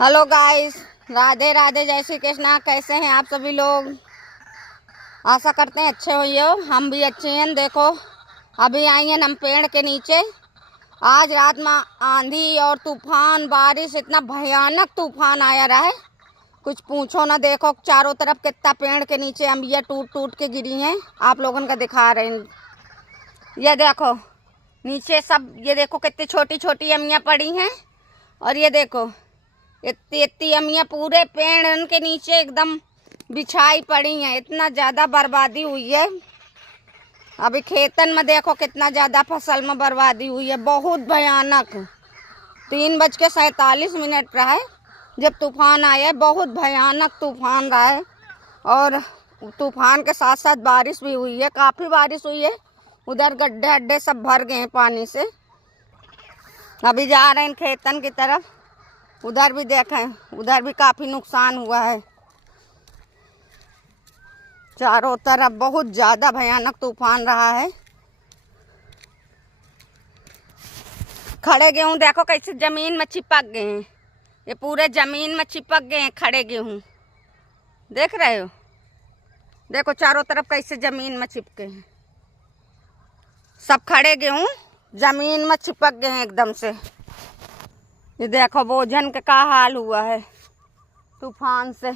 Hello guys, Radhe Radhe, जय श्री कृष्णा। कैसे हैं आप सभी लोग? आशा करते हैं अच्छे होइए हो। हम भी अच्छे हैं। देखो, अभी आई हैं हम पेड़ के नीचे। आज रात में आंधी और तूफान, बारिश, इतना भयानक तूफान आया रहा है, कुछ पूछो ना। देखो चारों तरफ कितना पेड़ के नीचे अंबिया टूट टूट के गिरी हैं। आप लोगों का दिखा रहे हैं, ये देखो नीचे सब। ये देखो कितनी छोटी छोटी अम्मियाँ पड़ी हैं, और ये देखो इतनी इतनी अम्मियाँ पूरे पेड़ के नीचे एकदम बिछाई पड़ी हैं। इतना ज़्यादा बर्बादी हुई है। अभी खेतन में देखो कितना ज़्यादा फसल में बर्बादी हुई है, बहुत भयानक। 3:47 रहा है जब तूफान आया है। बहुत भयानक तूफान रहा है, और तूफान के साथ साथ बारिश भी हुई है, काफ़ी बारिश हुई है। उधर गड्ढे अड्डे सब भर गए हैं पानी से। अभी जा रहे हैं खेतन की तरफ। उधर भी देखें, उधर भी काफ़ी नुकसान हुआ है। चारों तरफ बहुत ज़्यादा भयानक तूफान रहा है। खड़े गेहूँ देखो कैसे ज़मीन में चिपक गए हैं। ये पूरे ज़मीन में चिपक गए हैं खड़े गेहूँ, देख रहे हो? देखो चारों तरफ कैसे ज़मीन में चिपके हैं। सब खड़े गेहूँ ज़मीन में चिपक गए हैं एकदम से। ये देखो बोझन का हाल हुआ है तूफान से।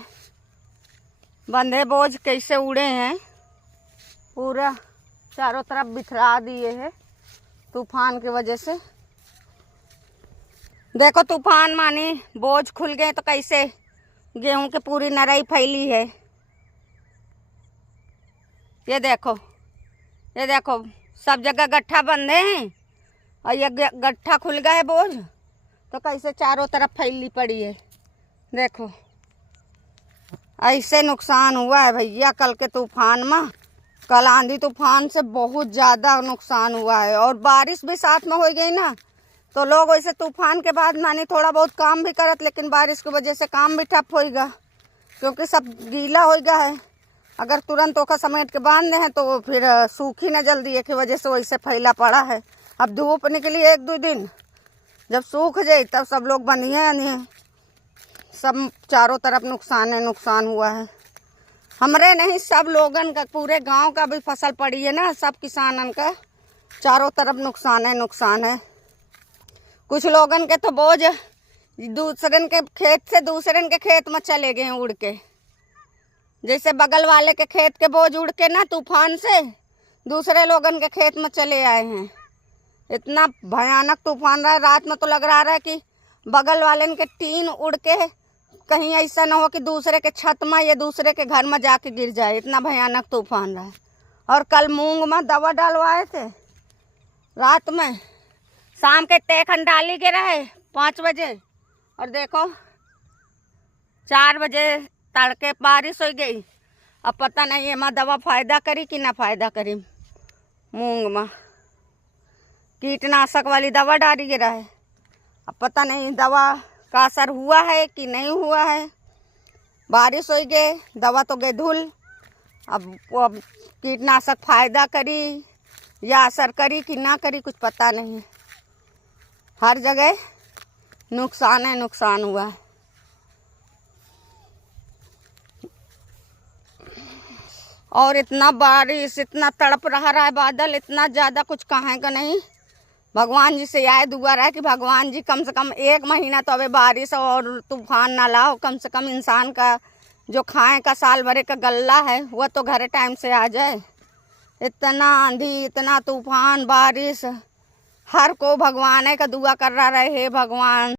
बंधे बोझ कैसे उड़े हैं, पूरा चारों तरफ बिखरा दिए हैं तूफान की वजह से। देखो तूफान माने बोझ खुल गए तो कैसे गेहूं की पूरी नराई फैली है। ये देखो, ये देखो सब जगह गट्ठा बंधे हैं, और ये गट्ठा खुल गया है बोझ तो कैसे चारों तरफ फैली पड़ी है। देखो ऐसे नुकसान हुआ है भैया कल के तूफान में। कल आंधी तूफान से बहुत ज़्यादा नुकसान हुआ है, और बारिश भी साथ में हो गई ना, तो लोग वैसे तूफान के बाद मानी थोड़ा बहुत काम भी करत, लेकिन बारिश की वजह से काम भी ठप होगा, क्योंकि सब गीला हो गया है। अगर तुरंत ओखा समेट के बांध दें तो फिर सूखी न जल्दी है की वजह से वैसे फैला पड़ा है। अब धूप निकली 1-2 दिन, जब सूख जाए तब सब लोग बनिए नहीं। सब चारों तरफ नुकसान हुआ है। हमरे नहीं, सब लोगन का, पूरे गांव का भी फसल पड़ी है ना, सब किसानन का चारों तरफ नुकसान है। कुछ लोगन के तो बोझ दूसरन के खेत से दूसरन के खेत में चले गए हैं उड़ के। जैसे बगल वाले के खेत के बोझ उड़ के ना तूफान से दूसरे लोगन के खेत में चले आए हैं। इतना भयानक तूफान रहा है। रात में तो लग रहा है कि बगल वाले के टीन उड़ के कहीं ऐसा ना हो कि दूसरे के छत में या दूसरे के घर में जाके गिर जाए। इतना भयानक तूफान रहा है। और कल मूंग में दवा डालवाए थे रात में, शाम के तेखन डाली के रहे 5 बजे, और देखो 4 बजे तड़के बारिश हो गई। अब पता नहीं है माँ दवा फायदा करी कि ना फायदा करी। मूंग में कीटनाशक वाली दवा डाली के रहे, अब पता नहीं दवा का असर हुआ है कि नहीं हुआ है। बारिश हो गई, दवा तो गई धुल। अब कीटनाशक फायदा करी या असर करी कि ना करी कुछ पता नहीं। हर जगह नुकसान हुआ है। और इतना बारिश, इतना तड़प रहा है बादल, इतना ज़्यादा कुछ कहाँ का नहीं। भगवान जी से यह दुआ रहा है कि भगवान जी कम से कम 1 महीना तो अबे बारिश और तूफान ना लाओ। कम से कम इंसान का जो खाए का साल भरे का गल्ला है वह तो घर टाइम से आ जाए। इतना आंधी, इतना तूफान, बारिश, हर को भगवान का दुआ कर रहा है, हे भगवान